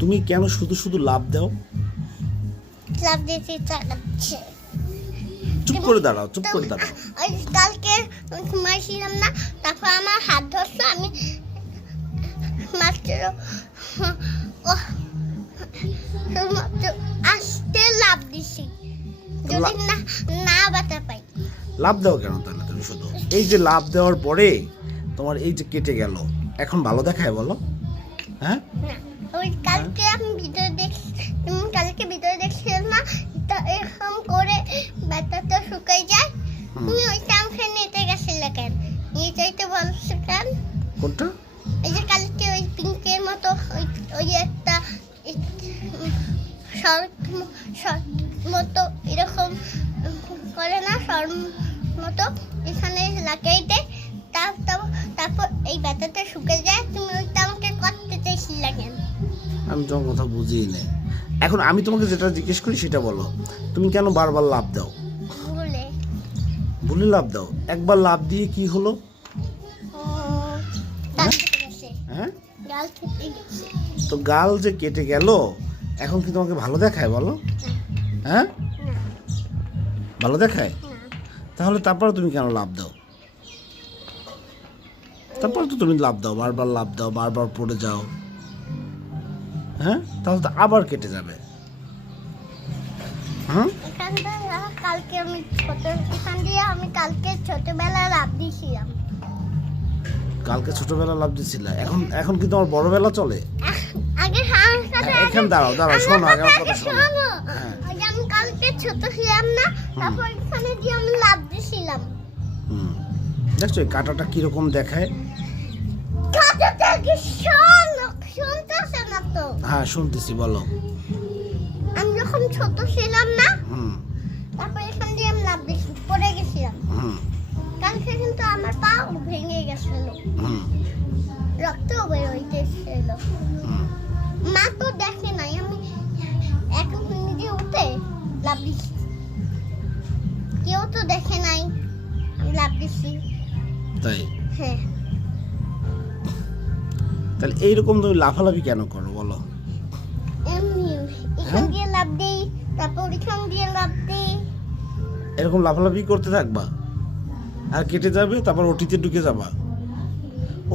তুমি কেন শুধু শুধু লাভ দাও? লাভ দিতে চালাচ্ছে। চুপ করে দাঁড়াও, চুপ করে দাঁড়াও। ওই কালকে ঘুমাইছিলাম না, তারপর আমার হাত ধরছে, আমি মাত্র আস্তে লাভ দিছি, যদি না না বাতা পাই। লাভ দাও কেন তাহলে তুমি শুধু? এই যে লাভ দেওয়ার পরে তোমার এই যে কেটে গেল, এখন ভালো দেখায় বলো? হ্যাঁ, না, ওই কালকে আমি ভিডিও দেখছি, তুমি কালকে ভিডিও দেখছিলাম না, তো এরকম করে ব্যথাটা শুকাই যায়। তুমি ওই টামখে নিতে গেছিলে কেন? নিয়ে যাইতে বলছো কেন? কোনটা? এই যে কালকে ওই পিঙ্কের মতো ওই একটা শর্ট মতো এরকম করে না, শর্ট মতো এখানে লাগাইতে, তারপর এই ব্যথাটা শুকে যায়। তুমি ওইটা আমাকে করতে চাইছিলে কেন? আমি তোমার কথা বুঝিয়ে নেই। এখন আমি তোমাকে যেটা জিজ্ঞেস করি সেটা বলো, তুমি কেন বারবার লাভ দাও? বলে ভুলে লাভ দাও। একবার লাভ দিয়ে কি হলো? হ্যাঁ, গাল কেটে গেছে। তো গাল যে কেটে গেল, এখন কি তোমাকে ভালো দেখায় বলো? হ্যাঁ, ভালো দেখায়? তাহলে তারপর তুমি কেন লাভ দাও? তারপর তো তুমি লাভ দাও, বারবার লাভ দাও, বারবার পড়ে যাও। হ্যাঁ, তাহলে তো আবার কেটে যাবে। হ্যাঁ, কালকে আমি কালকে ছোটবেলায় লাভ দিয়েছিলাম। কালকে ছোটবেলা লাভ দিয়েছিল, এখন কি তোমার বড়বেলা চলে? আগে এখানে দাঁড়াও, শোনো, আগে আমার কথা শোনো। হ্যাঁ, আমি কালকে ছোট ছিলাম না, তারপর এখানে দিয়ে আমি লাভ দিয়েছিলাম। দেখছো এই কাঁটাটা কিরকম দেখায়? কাঁটাটা কি শুনতেছে না তো? হ্যাঁ, শুনতেছি, বলো। আমি যখন ছোট ছিলাম না, তারপর এখান দিয়ে আমি লাভ দিয়েছি, পড়ে গেছিলাম। কালকে কিন্তু আমার পা ভেঙে গেছিল, রক্ত বের হইতেছিল। মা তো দেখে নাই, আমি এখন নিজে উঠে লাভ দিছি, কেউ তো দেখে নাই আমি লাভ দিছি। তাই? হ্যাঁ। তাহলে এইরকম তুমি লাফালাফি কেন করো বলো? এমনি এখান দিয়ে লাভ দিই, তারপর এখান দিয়ে লাভ দিই। এরকম লাফালাফি করতে থাকবা আর কেটে যাবে, তারপর ওটিতে ঢুকে যাবা।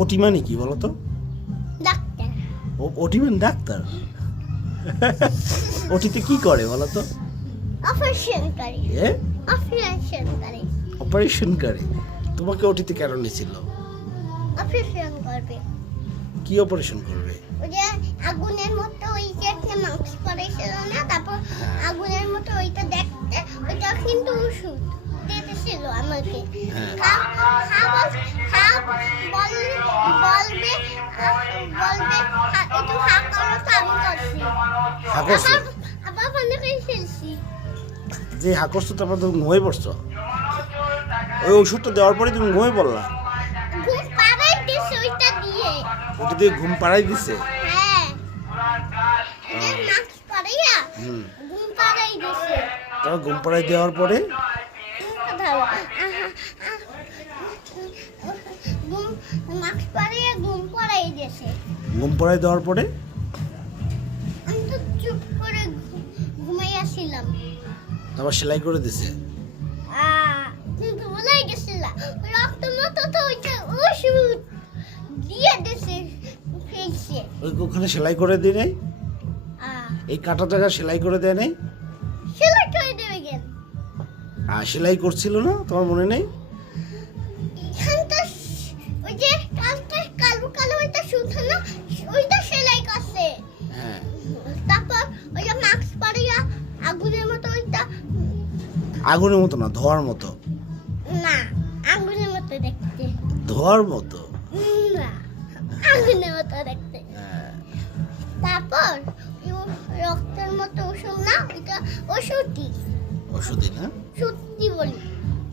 ওটি মানে কি বলো তো? ডাক্তার। ওটি মানে ডাক্তার? ওটিতে কি করে বলো তো? অপারেশন করে। অপারেশন করে। অপারেশন করে? তোমাকে ওটিতে কেন নিয়েছিল? অপারেশন করবে। কি অপারেশন করবে? ওই যে আগুনের মতো ওই যে একটা মাস্ক পরেছিল না, তারপর আগুনের মতো ওইটা দেখতে, ওইটা কিন্তু ওষুধ দিতেছিল আমাকে। বলবে একটু হা করো, তো আমি করছি। আবার বন্ধ করে ফেলছি। যে হা করছো, তারপর তুমি ঘুমিয়ে পড়ছো? ওই ওষুধটা দেওয়ার পরে তুমি ঘুমিয়ে পড়লা? ঘুম পাড়াই দিছে ওইটা দিয়ে। ওটা দিয়ে ঘুম পাড়াই দিছে? হ্যাঁ, মাস্ক পরাইয়া ঘুম পাড়াই দিছে। তারপর ঘুম পাড়াই দেওয়ার পরে মাস্ক পরাইয়া ঘুম পাড়াই দিছে। ঘুম পাড়াই দেওয়ার পরে আমি তো চুপ করে ঘুমাইয়াছিলাম। তারপর সেলাই করে দিছে? কিন্তু ভুলাই গেছিলাম, রক্ত মতো তো ওইটা ওষুধ দিয়ে দিছে ফেসে। ওখানে সেলাই করে দিয়ে নেই? এই কাটা জায়গা সেলাই করে দেয় নাই? সেলাই করে দেবে কেন? সেলাই করছিল না, তোমার মনে নেই? এখানটা ওই যে কালো কালো ওইটা শুনছো না, ওইটা সেলাই করছে। হ্যাঁ, তারপর ওই যে মাস্ক পরিয়া আগুনের মতো ওইটা। আগুনের মতো না, ধোয়ার মতো? না, আগুনের মতো দেখতে। ধোয়ার মতো না, আগুনের মতো দেখতে। তারপর রক্তের মতো ওষুধ না, ওইটা ওষুধই। ওষুধই না? সত্যি বলি।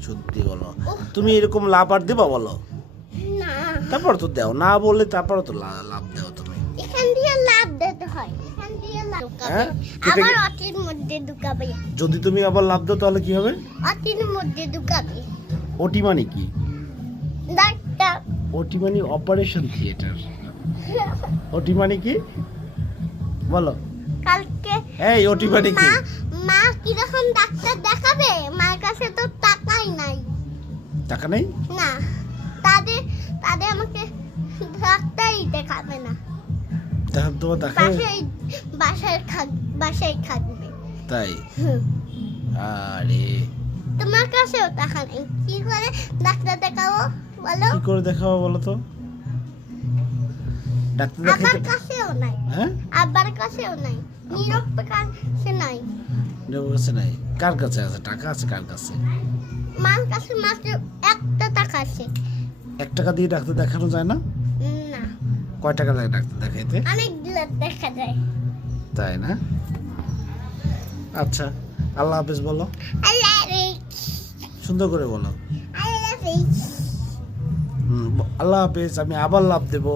সত্যি বলো। তুমি এরকম লাভ আর দেবা বলো? না, তারপর তো দাও, না বললে তারপর তো লাভ দাও তুমি। এখান দিয়ে লাভ দিতে হয়, এখান দিয়ে লাভ ঢুকাবে, আবার অটির মধ্যে ঢুকাবে। যদি তুমি আবার লাভ দাও তাহলে কি হবে? অটির মধ্যে ঢুকাবে। ওটি মানে কি? ডাক্তার। ওটি মানে অপারেশন থিয়েটার। ওটি মানে কি বলো? কালকে এই ওটি মানে কি? মা কিরকম ডাক্তার দেখাবে? মার কাছে তো টাকাই নাই। টাকা নেই? না, তাদের আমাকে ডাক্তারই দেখাবে না। তখন তোমার দেখাবে? বাসায় থাকবে। তাই? হুম। আরে তোমার কাছেও টাকা নেই, কি করে ডাক্তার দেখাবো বলো? কি করে দেখাবো বলো তো? ডাক্তার আমার দেখাইতে কাছেও নাই, হ্যাঁ? আব্বার কাছেও নাই, নীরবের কাছে নাই, নেবো কাছে নাই। কার কাছে আছে টাকা? আছে কার কাছে? মার কাছে মাত্র একটা টাকা আছে। 1 টাকা দিয়ে ডাক্তার দেখানো যায় না? না, কয় টাকা লাগে ডাক্তার দেখাইতে? অনেকগুলো দেখা যায়। তাই না? আচ্ছা, আল্লাহ হাফেজ বলো, আল্লাহ হাফেজ। সুন্দর করে বলো। আল্লাহ হাফেজ। আল্লাহ হাফেজ। আমি আবার লাভ দেবো।